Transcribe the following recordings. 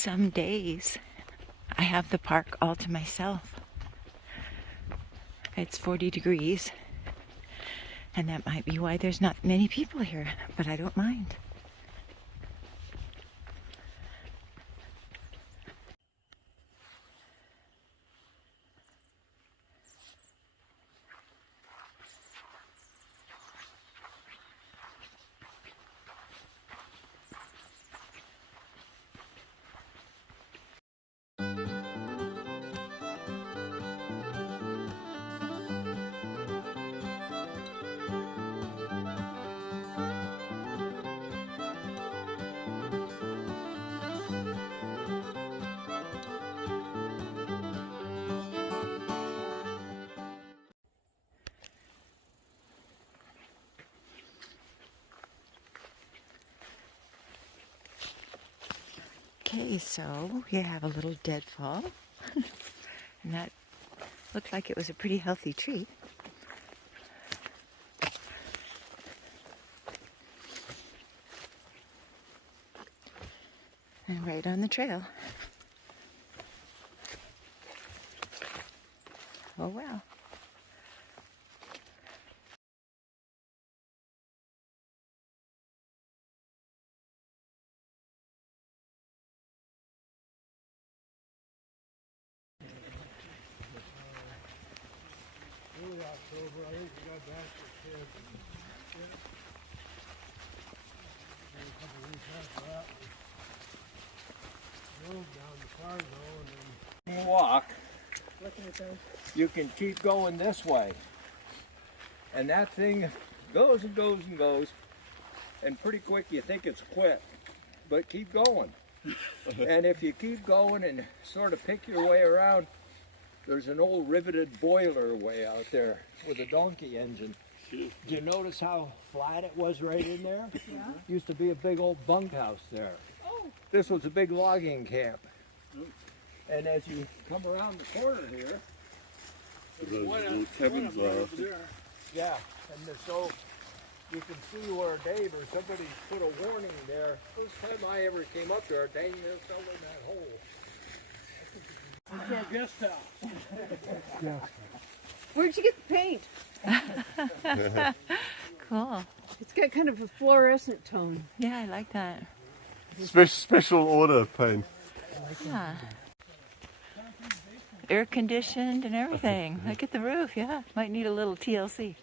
Some days I have the park all to myself. It's 40 degrees, and that might be why there's not many people here, but I don't mind. Okay, so here I have a little deadfall, and that looked like it was a pretty healthy tree. And right on the trail. Oh wow. Early October, I think we got back to the kids. And a couple weeks after that, we drove down the Fargo and then Walk, you can keep going this way. And that thing goes and goes and goes. And pretty quick you think it's quit. But keep going. And if you keep going and sort of pick your way around, there's an old riveted boiler way out there with a donkey engine. Do you notice how flat it was right in there? Yeah. Used to be a big old bunkhouse there. Oh. This was a big logging camp. And as you come around the corner here, Those little cabins are. yeah, and so you can see where Dave or somebody put a warning there. First time I ever came up there, dang, there fell in that hole. it's our guest house. Where'd you get the paint? Cool. It's got kind of a fluorescent tone. Yeah, I like that. Special order paint. Yeah. Air conditioned and everything. Look at the roof, yeah. Might need a little TLC.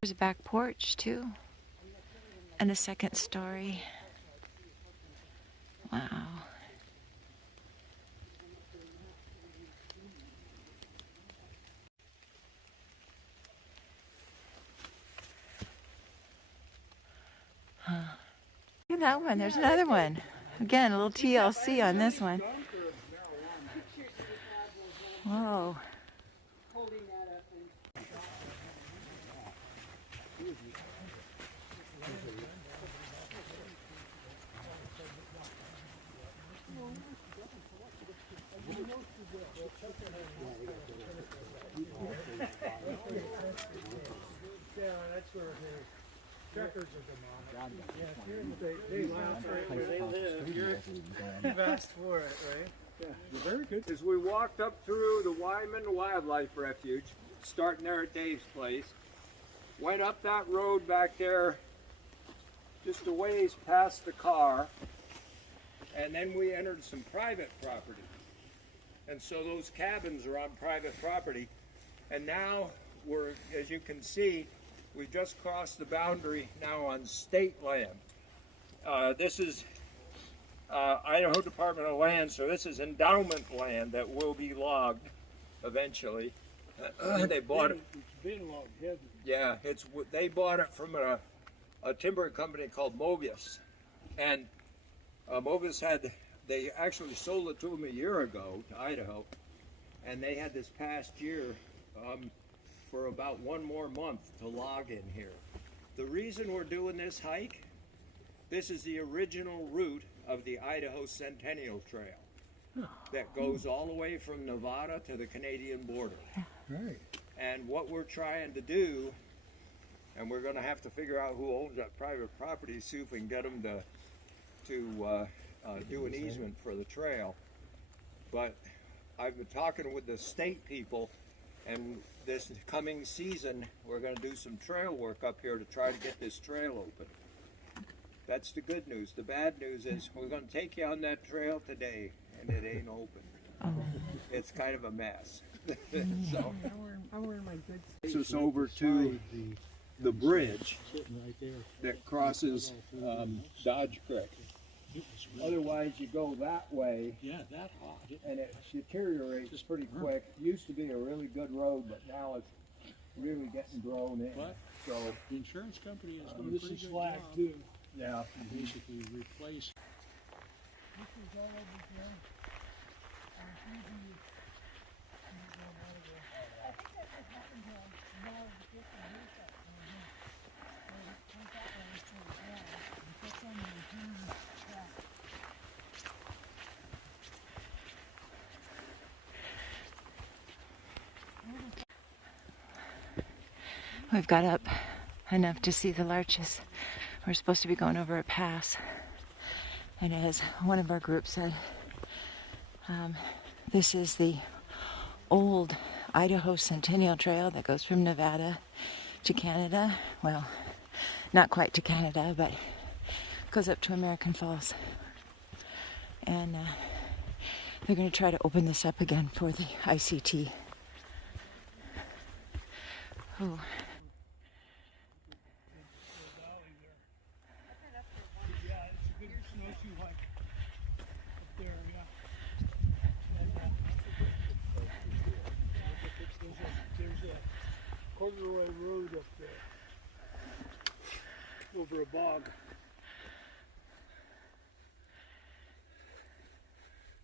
There's a back porch too. And a second story. Wow. Look at that one. There's another one. Again, a little TLC on this one. Whoa. Yeah, that's where the checkers are demonic. Yeah, they laugh right where they live. You've asked for it, right? Yeah, very good. As we walked up through the Wyman Wildlife Refuge, starting there at Dave's place, went up that road back there just a ways past the car, and then we entered some private property. And so those cabins are on private property. And now we're, as you can see, we just crossed the boundary now on state land. This is Idaho Department of Land, so this is endowment land that will be logged eventually. They bought it. It's been logged, hasn't it? Yeah, they bought it from a timber company called Mobius, and Mobius they actually sold it to them a year ago to Idaho, and they had this past year for about one more month to log in here. The reason we're doing this hike, this is the original route of the Idaho Centennial Trail that goes all the way from Nevada to the Canadian border. Right. And what we're trying to do, and we're going to have to figure out who owns that private property, see if we can get them to to do an easement for the trail. But I've been talking with the state people, and this coming season we're going to do some trail work up here to try to get this trail open. That's the good news. The bad news is we're going to take you on that trail today, and it ain't open. Oh. It's kind of a mess. So I'm wearing my good takes us over to the bridge that crosses Dodge Creek. Otherwise, you go that way, and it deteriorates pretty quick. Used to be a really good road, but now it's really getting grown in. So The insurance company is going This to is flag too. yeah. basically replace. We've got up enough to see the larches. We're supposed to be going over a pass. And as one of our groups said, this is the old Idaho Centennial Trail that goes from Nevada to Canada. Well, not quite to Canada, but goes up to American Falls. And they're going to try to open this up again for the ICT. Oh. Yeah, it's a good snowshoe hike up there, yeah. There's a corduroy road up there over a bog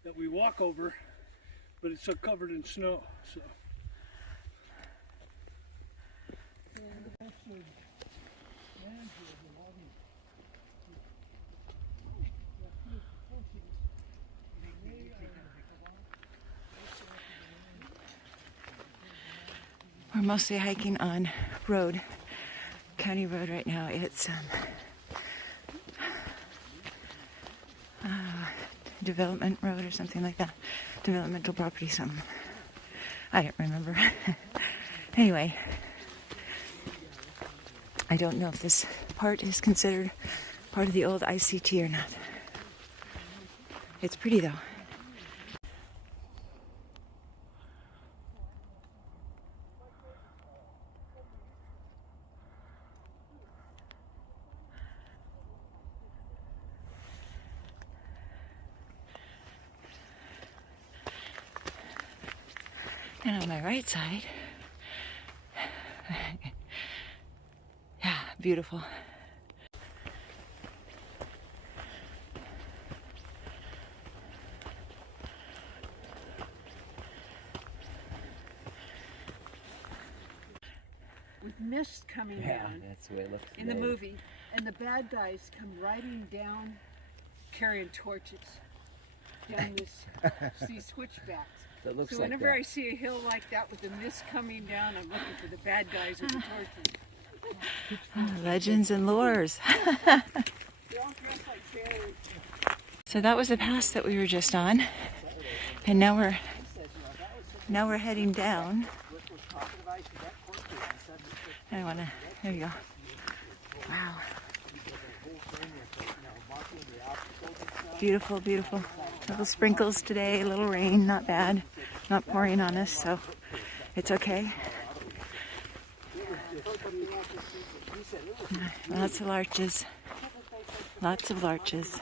that we walk over, but it's so covered in snow. So. We're mostly hiking on road, county road right now. It's development road or something like that. Developmental property, something. I don't remember. Anyway, I don't know if this part is considered part of the old ICT or not. It's pretty though. And on my right side, yeah, beautiful. with mist coming down That's the way it looks in the today. movie, and the bad guys come riding down carrying torches down these switchbacks. That looks So like whenever that. I see a hill like that with the mist coming down, I'm looking for the bad guys with the torches. Legends and lores. They all dress like bears. So that was the pass that we were just on, and now we're heading down. I wanna. There you go. Wow. Beautiful, beautiful. Little sprinkles today, a little rain, not bad. Not pouring on us, so it's okay. Lots of larches. Lots of larches.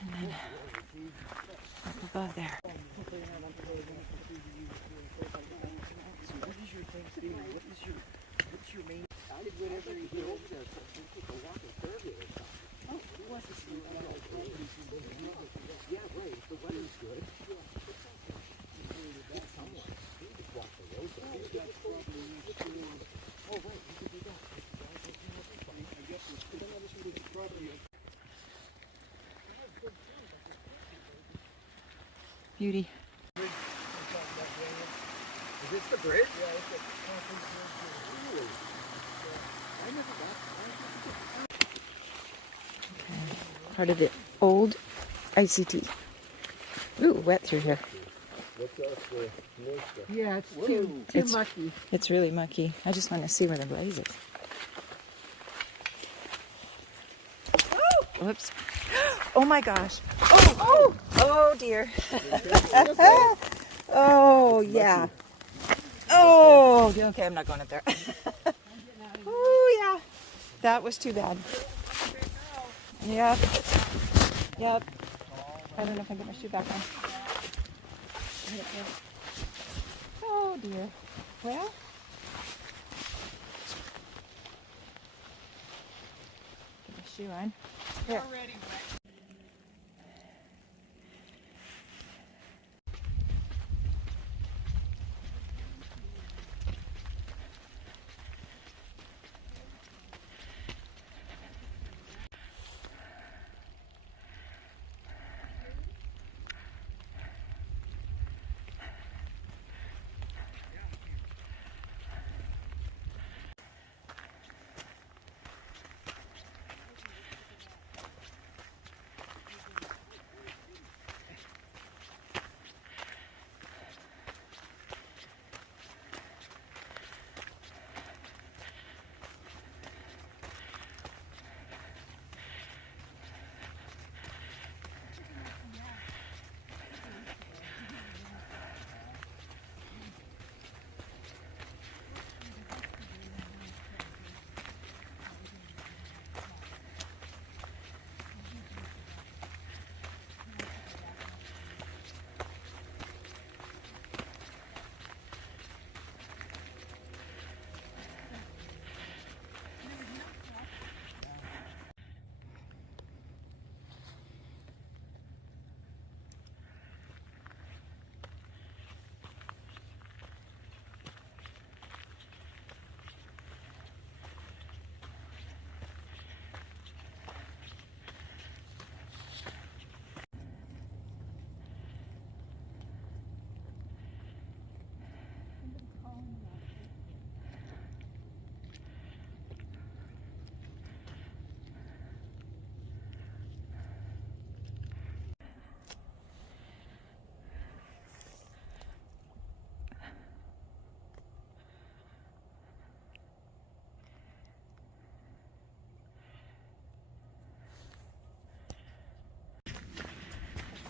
And then up above there. Beauty. this the bridge? Part of the old ICT. Ooh, wet through here. Yeah, it's too It's- mucky. It's really mucky. I just want to see where the blaze is. Oh! Whoops. Oh my gosh. Oh dear. Oh, yeah. Oh, okay, I'm not going up there. Oh, yeah. That was too bad. Yep. Yep. I don't know if I can get my shoe back on. Oh dear. Well. Get my shoe on. Here.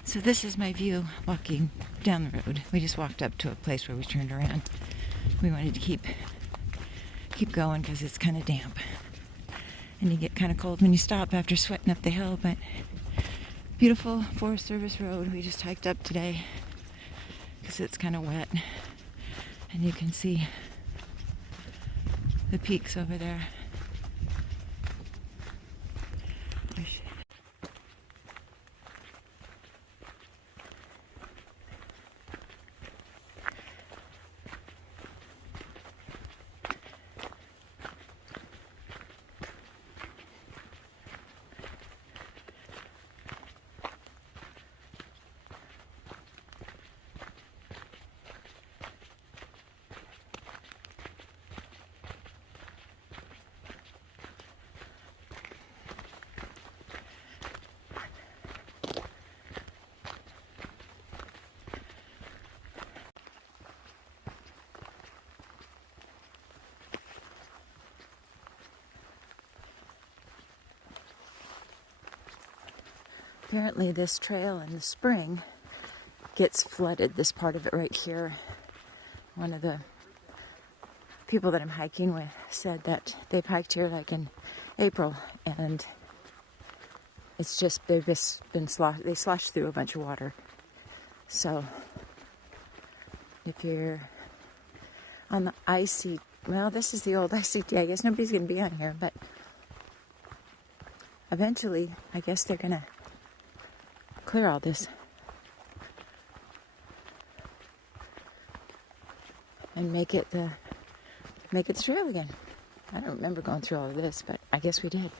So this is my view walking down the road. We just walked up to a place where we turned around. We wanted to keep going because it's kind of damp. And you get kind of cold when you stop after sweating up the hill, but beautiful Forest Service road. We just hiked up today because it's kind of wet. And you can see the peaks over there. Apparently this trail in the spring gets flooded, this part of it right here. One of the people that I'm hiking with said that they've hiked here like in April and it's just, they've just been they sloshed through a bunch of water. So if you're on the IC, well, this is the old ICT. I guess nobody's going to be on here, but eventually I guess they're going to clear all this and make it the trail again. I don't remember going through all of this, but I guess we did.